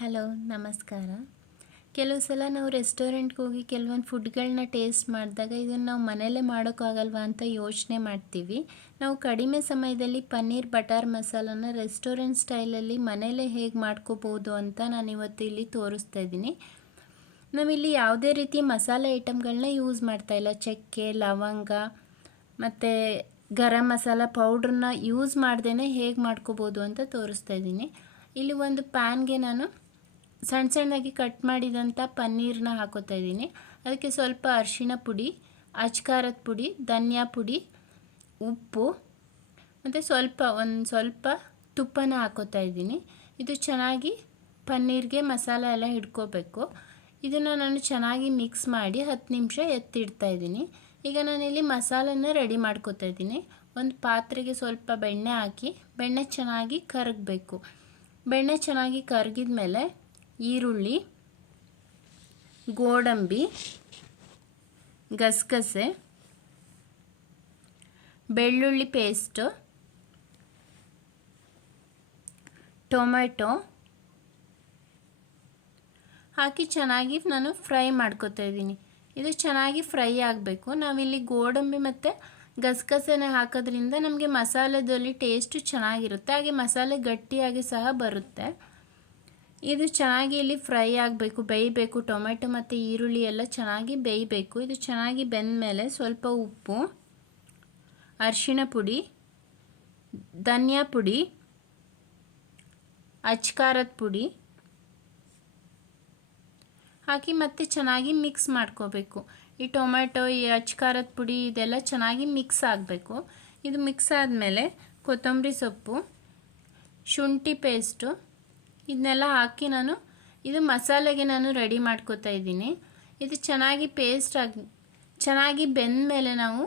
Hello ನಮಸ್ಕಾರ. ಕೆಲವು ಸಲ ನಾವು ರೆಸ್ಟೋರೆಂಟ್ಗೆ ಹೋಗಿ ಕೆಲವೊಂದು ಫುಡ್ಗಳನ್ನ ಟೇಸ್ಟ್ ಮಾಡಿದಾಗ ಇದನ್ನು ನಾವು ಮನೆಯಲ್ಲೇ ಮಾಡೋಕ್ಕಾಗಲ್ವಾ ಅಂತ ಯೋಚನೆ ಮಾಡ್ತೀವಿ. ನಾವು ಕಡಿಮೆ ಸಮಯದಲ್ಲಿ ಪನ್ನೀರ್ ಬಟರ್ ಮಸಾಲನ ರೆಸ್ಟೋರೆಂಟ್ ಸ್ಟೈಲಲ್ಲಿ ಮನೆಯಲ್ಲೇ ಹೇಗೆ ಮಾಡ್ಕೋಬೋದು ಅಂತ ನಾನಿವತ್ತು ಇಲ್ಲಿ ತೋರಿಸ್ತಾ ಇದ್ದೀನಿ. ನಾವಿಲ್ಲಿ ಯಾವುದೇ ರೀತಿ ಮಸಾಲೆ ಐಟಮ್ಗಳನ್ನ ಯೂಸ್ ಮಾಡ್ತಾಯಿಲ್ಲ. ಚಕ್ಕೆ, ಲವಂಗ ಮತ್ತು ಗರಂ ಮಸಾಲ ಪೌಡ್ರನ್ನ ಯೂಸ್ ಮಾಡ್ದೇ ಹೇಗೆ ಮಾಡ್ಕೋಬೋದು ಅಂತ ತೋರಿಸ್ತಾ ಇದ್ದೀನಿ. ಇಲ್ಲಿ ಒಂದು ಪ್ಯಾನ್ಗೆ ನಾನು ಸಣ್ಣ ಸಣ್ಣದಾಗಿ ಕಟ್ ಮಾಡಿದಂಥ ಪನ್ನೀರನ್ನ ಹಾಕೋತಾ ಇದ್ದೀನಿ. ಅದಕ್ಕೆ ಸ್ವಲ್ಪ ಅರಿಶಿಣ ಪುಡಿ, ಅಚ್ಕಾರದ ಪುಡಿ, ಧನಿಯಾ ಪುಡಿ, ಉಪ್ಪು ಮತ್ತು ಒಂದು ಸ್ವಲ್ಪ ತುಪ್ಪನ ಹಾಕೋತಾ ಇದ್ದೀನಿ. ಇದು ಚೆನ್ನಾಗಿ ಪನ್ನೀರ್ಗೆ ಮಸಾಲ ಎಲ್ಲ ಹಿಡ್ಕೋಬೇಕು. ಇದನ್ನು ನಾನು ಚೆನ್ನಾಗಿ ಮಿಕ್ಸ್ ಮಾಡಿ 10 ನಿಮಿಷ ಎತ್ತಿಡ್ತಾ ಇದ್ದೀನಿ. ಈಗ ನಾನಿಲ್ಲಿ ಮಸಾಲನ ರೆಡಿ ಮಾಡ್ಕೋತಾ ಇದ್ದೀನಿ. ಒಂದು ಪಾತ್ರೆಗೆ ಸ್ವಲ್ಪ ಬೆಣ್ಣೆ ಹಾಕಿ ಬೆಣ್ಣೆ ಚೆನ್ನಾಗಿ ಕರಗಬೇಕು. ಬೆಣ್ಣೆ ಚೆನ್ನಾಗಿ ಕರಗಿದ ಮೇಲೆ ಈರುಳ್ಳಿ, ಗೋಡಂಬಿ, ಗಸಗಸೆ, ಬೆಳ್ಳುಳ್ಳಿ ಪೇಸ್ಟು, ಟೊಮೆಟೊ ಹಾಕಿ ಚೆನ್ನಾಗಿ ನಾನು ಫ್ರೈ ಮಾಡ್ಕೊತಾ ಇದ್ದೀನಿ. ಇದು ಚೆನ್ನಾಗಿ ಫ್ರೈ ಆಗಬೇಕು. ನಾವಿಲ್ಲಿ ಗೋಡಂಬಿ ಮತ್ತು ಗಸಗಸೆನ ಹಾಕೋದ್ರಿಂದ ನಮಗೆ ಮಸಾಲದಲ್ಲಿ ಟೇಸ್ಟು ಚೆನ್ನಾಗಿರುತ್ತೆ, ಹಾಗೆ ಮಸಾಲೆ ಗಟ್ಟಿಯಾಗಿ ಸಹ ಬರುತ್ತೆ. ಇದು ಚೆನ್ನಾಗಿ ಇಲ್ಲಿ ಫ್ರೈ ಆಗಬೇಕು, ಬೇಯಬೇಕು. ಟೊಮೆಟೊ ಮತ್ತು ಈರುಳ್ಳಿ ಎಲ್ಲ ಚೆನ್ನಾಗಿ ಬೇಯಬೇಕು. ಇದು ಚೆನ್ನಾಗಿ ಬೆಂದ ಮೇಲೆ ಸ್ವಲ್ಪ ಉಪ್ಪು, ಅರಿಶಿಣ ಪುಡಿ, ಧನಿಯಾ ಪುಡಿ, ಅಚ್ಕಾರದ ಪುಡಿ ಹಾಕಿ ಮತ್ತೆ ಚೆನ್ನಾಗಿ ಮಿಕ್ಸ್ ಮಾಡ್ಕೋಬೇಕು. ಈ ಟೊಮೆಟೊ, ಈ ಅಚ್ಕಾರದ ಪುಡಿ ಇದೆಲ್ಲ ಚೆನ್ನಾಗಿ ಮಿಕ್ಸ್ ಆಗಬೇಕು. ಇದು ಮಿಕ್ಸ್ ಆದಮೇಲೆ ಕೊತ್ತಂಬರಿ ಸೊಪ್ಪು, ಶುಂಠಿ ಪೇಸ್ಟು ಇದನ್ನೆಲ್ಲ ಹಾಕಿ ಇದು ಮಸಾಲೆಗೆ ನಾನು ರೆಡಿ ಮಾಡ್ಕೋತಾ ಇದ್ದೀನಿ. ಇದು ಚೆನ್ನಾಗಿ ಚೆನ್ನಾಗಿ ಬೆಂದ ಮೇಲೆ ನಾವು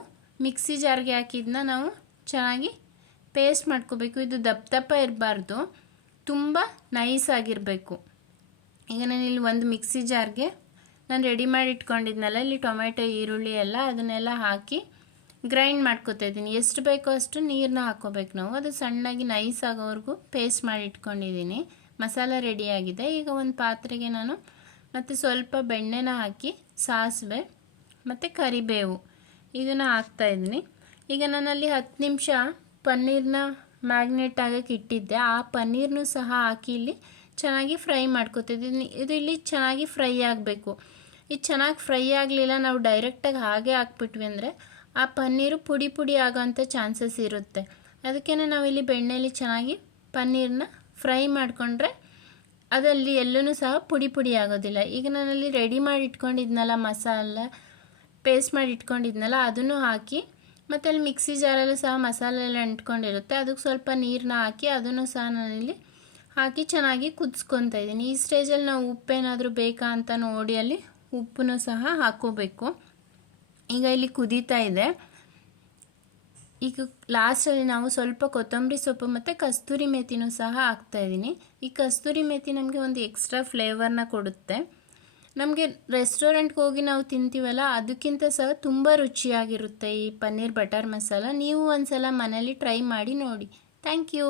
ಮಿಕ್ಸಿ ಜಾರ್ಗೆ ಹಾಕಿದ್ದನ್ನ ನಾವು ಚೆನ್ನಾಗಿ ಪೇಸ್ಟ್ ಮಾಡ್ಕೋಬೇಕು. ಇದು ದಪ್ಪ ಇರಬಾರ್ದು, ತುಂಬ ನೈಸ್ ಆಗಿರಬೇಕು. ಈಗ ನಾನಿಲ್ಲಿ ಒಂದು ಮಿಕ್ಸಿ ಜಾರ್ಗೆ ನಾನು ರೆಡಿ ಮಾಡಿ ಇಟ್ಕೊಂಡಿದ್ನಲ್ಲ, ಇಲ್ಲಿ ಟೊಮೆಟೊ, ಈರುಳ್ಳಿ ಎಲ್ಲ ಅದನ್ನೆಲ್ಲ ಹಾಕಿ ಗ್ರೈಂಡ್ ಮಾಡ್ಕೋತಾ ಇದ್ದೀನಿ. ಎಷ್ಟು ಬೇಕೋ ಅಷ್ಟು ನೀರನ್ನ ಹಾಕ್ಕೋಬೇಕು ನಾವು. ಅದು ಸಣ್ಣಾಗಿ ನೈಸ್ ಆಗೋವರೆಗೂ ಪೇಸ್ಟ್ ಮಾಡಿ ಇಟ್ಕೊಂಡಿದ್ದೀನಿ. ಮಸಾಲ ರೆಡಿಯಾಗಿದೆ. ಈಗ ಒಂದು ಪಾತ್ರೆಗೆ ನಾನು ಮತ್ತು ಸ್ವಲ್ಪ ಬೆಣ್ಣೆನ ಹಾಕಿ ಸಾಸಿವೆ ಮತ್ತು ಕರಿಬೇವು ಇದನ್ನು ಹಾಕ್ತಾಯಿದ್ದೀನಿ. ಈಗ ನಾನಲ್ಲಿ 10 ನಿಮಿಷ ಪನ್ನೀರನ್ನ ಮ್ಯಾಗ್ನೇಟ್ ಆಗೋಕ್ಕೆ ಇಟ್ಟಿದ್ದೆ. ಆ ಪನ್ನೀರನ್ನೂ ಸಹ ಹಾಕಿ ಇಲ್ಲಿ ಚೆನ್ನಾಗಿ ಫ್ರೈ ಮಾಡ್ಕೊತಿದ್ದೀನಿ. ಇದು ಇಲ್ಲಿ ಚೆನ್ನಾಗಿ ಫ್ರೈ ಆಗಬೇಕು. ಇದು ಚೆನ್ನಾಗಿ ಫ್ರೈ ಆಗಲಿಲ್ಲ, ನಾವು ಡೈರೆಕ್ಟಾಗಿ ಹಾಗೆ ಹಾಕ್ಬಿಟ್ವಿ ಅಂದರೆ ಆ ಪನ್ನೀರು ಪುಡಿ ಪುಡಿ ಆಗೋಂಥ ಚಾನ್ಸಸ್ ಇರುತ್ತೆ. ಅದಕ್ಕೇ ನಾವಿಲ್ಲಿ ಬೆಣ್ಣೆಯಲ್ಲಿ ಚೆನ್ನಾಗಿ ಪನ್ನೀರನ್ನ ಫ್ರೈ ಮಾಡಿಕೊಂಡ್ರೆ ಅದಲ್ಲಿ ಎಲ್ಲೂ ಸಹ ಪುಡಿ ಪುಡಿ ಆಗೋದಿಲ್ಲ. ಈಗ ನಾನಲ್ಲಿ ರೆಡಿ ಮಾಡಿ ಇಟ್ಕೊಂಡಿದ್ನಲ್ಲ, ಮಸಾಲ ಪೇಸ್ಟ್ ಮಾಡಿ ಇಟ್ಕೊಂಡಿದ್ನಲ್ಲ ಅದನ್ನು ಹಾಕಿ ಮತ್ತು ಅಲ್ಲಿ ಮಿಕ್ಸಿ ಜಾರಲ್ಲೂ ಸಹ ಮಸಾಲೆ ಎಲ್ಲ ಅಂಟ್ಕೊಂಡಿರುತ್ತೆ. ಅದಕ್ಕೆ ಸ್ವಲ್ಪ ನೀರನ್ನ ಹಾಕಿ ಅದನ್ನು ಸಹ ನಾನಿಲ್ಲಿ ಹಾಕಿ ಚೆನ್ನಾಗಿ ಕುದಿಸ್ಕೊತಾ ಇದ್ದೀನಿ. ಈ ಸ್ಟೇಜಲ್ಲಿ ನಾವು ಉಪ್ಪೇನಾದರೂ ಬೇಕಾ ಅಂತ ನೋಡಿ ಅಲ್ಲಿ ಉಪ್ಪನ್ನು ಸಹ ಹಾಕ್ಕೋಬೇಕು. ಈಗ ಇಲ್ಲಿ ಕುದೀತಾ ಇದೆ. ಈಗ ಲಾಸ್ಟಲ್ಲಿ ನಾವು ಸ್ವಲ್ಪ ಕೊತ್ತಂಬರಿ ಸೊಪ್ಪು ಮತ್ತು ಕಸ್ತೂರಿ ಮೇಥಿನೂ ಸಹ ಹಾಕ್ತಾಯಿದ್ದೀನಿ. ಈ ಕಸ್ತೂರಿ ಮೇಥಿ ನಮಗೆ ಒಂದು ಎಕ್ಸ್ಟ್ರಾ ಫ್ಲೇವರ್ನ ಕೊಡುತ್ತೆ. ನಮಗೆ ರೆಸ್ಟೋರೆಂಟ್ಗೆ ಹೋಗಿ ನಾವು ತಿಂತೀವಲ್ಲ, ಅದಕ್ಕಿಂತ ಸಹ ತುಂಬ ರುಚಿಯಾಗಿರುತ್ತೆ ಈ ಪನ್ನೀರ್ ಬಟರ್ ಮಸಾಲ. ನೀವು ಒಂದು ಸಲ ಮನೇಲಿ ಟ್ರೈ ಮಾಡಿ ನೋಡಿ. Thank you.